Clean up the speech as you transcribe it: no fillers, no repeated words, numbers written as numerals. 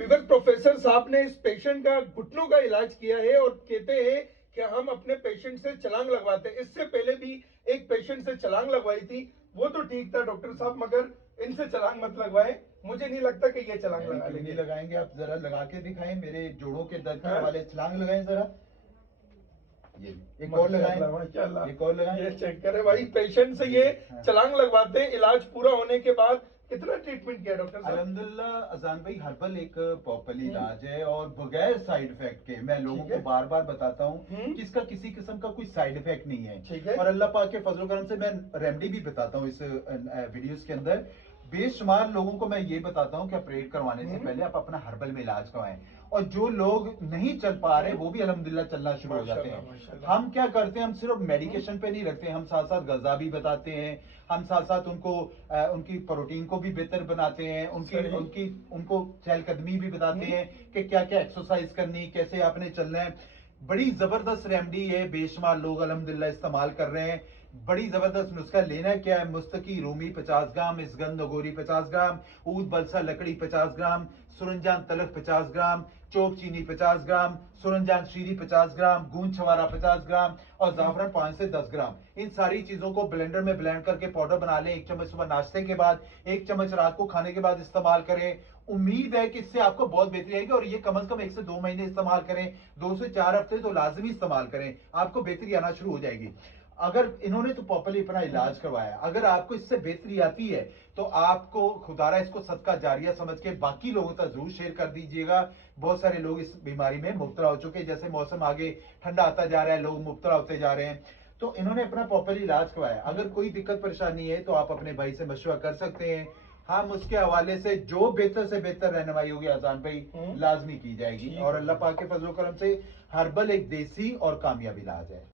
Because professor साहब ने इस पेशेंट का घुटनों का इलाज किया है और कहते हैं कि हम अपने पेशेंट से छलांग लगवाते हैं। इससे पहले भी एक पेशेंट से छलांग लगवाई थी, वो तो ठीक था डॉक्टर साहब, मगर इनसे छलांग मत लगवाएं। मुझे नहीं लगता कि ये छलांग लगा नहीं लेंगे। लगाएंगे, आप जरा लगा के दिखाएं, मेरे जोड़ों के दर्द हाँ? वाले छलांग लगाएं जरा। ये एक और लगाएं, माशाल्लाह, एक और लगाएं। ये चेक करें भाई, पेशेंट से ये हाँ। छलांग लगवाते हैं। इलाज पूरा होने के बाद कितना ट्रीटमेंट किया डॉक्टर साहब? अल्हम्दुलिल्लाह अजान भाई, हर्बल एक पॉपुलर इलाज है और बगैर साइड इफेक्ट के। मैं लोगों ठीक है। को बार बार बताता हूँ कि इसका किसी किस्म का कोई साइड इफेक्ट नहीं है। ठीक है। और अल्लाह पाक के फजल करम से मैं रेमेडी भी बताता हूँ इस वीडियोस के अंदर। बेशुमार लोगों को मैं ये बताता हूँ कि ऑपरेट करवाने से पहले आप अपना हर्बल में इलाज करवाएं। और जो लोग नहीं चल पा रहे वो भी अल्हम्दुलिल्लाह चलना शुरू हो जाते हैं। माशाल्लाह। हम क्या करते हैं, हम सिर्फ मेडिकेशन पे नहीं रखते, हम साथ साथ गज़ा भी बताते हैं, हम साथ साथ उनको उनकी प्रोटीन को भी बेहतर बनाते हैं, उनको चहलकदमी भी बताते हैं कि क्या क्या एक्सरसाइज करनी, कैसे आपने चलना है। बड़ी जबरदस्त रेमेडी है, बेशुमार लोग अल्हम्दुलिल्लाह इस्तेमाल कर रहे हैं। बड़ी जबरदस्त नुस्खा। लेना क्या है, मुस्तकी रूमी 50 ग्राम, इसगंध नगोरी 50 ग्राम, ऊद बलसा लकड़ी 50 ग्राम, सुरंजान तलख 50 ग्राम, चोप चीनी 50 ग्राम, सुरंजान शीरी 50 ग्राम, गूंद छवारा 50 ग्राम और जाफरान 5 से 10 ग्राम। इन सारी चीजों को ब्लेंडर में ब्लेंड करके पाउडर बना लें। 1 चम्मच सुबह नाश्ते के बाद, 1 चम्मच रात को खाने के बाद इस्तेमाल करें। उम्मीद है कि इससे आपको बहुत बेहतरी आएगी। और ये कम से कम 1 से 2 महीने इस्तेमाल करें, 2 से 4 हफ्ते तो लाजमी इस्तेमाल करें, आपको बेहतरी आना शुरू हो जाएगी। अगर इन्होंने तो प्रॉपर्ली अपना इलाज करवाया, अगर आपको इससे बेहतरी आती है तो आपको खुदारा इसको सदका जारिया समझ के बाकी लोगों तक जरूर शेयर कर दीजिएगा। बहुत सारे लोग इस बीमारी में मुब्तला हो चुके हैं, जैसे मौसम आगे ठंडा आता जा रहा है, लोग मुब्तला होते जा रहे हैं। तो इन्होंने अपना प्रॉपर्ली इलाज करवाया। अगर कोई दिक्कत परेशानी है तो आप अपने भाई से मशवरा कर सकते हैं। हम उसके हवाले से जो बेहतर से बेहतर रहनुमाई होगी आजान भाई लाजमी की जाएगी। और अल्लाह पाक के फजल करम से हर्बल एक देसी और कामयाब इलाज है।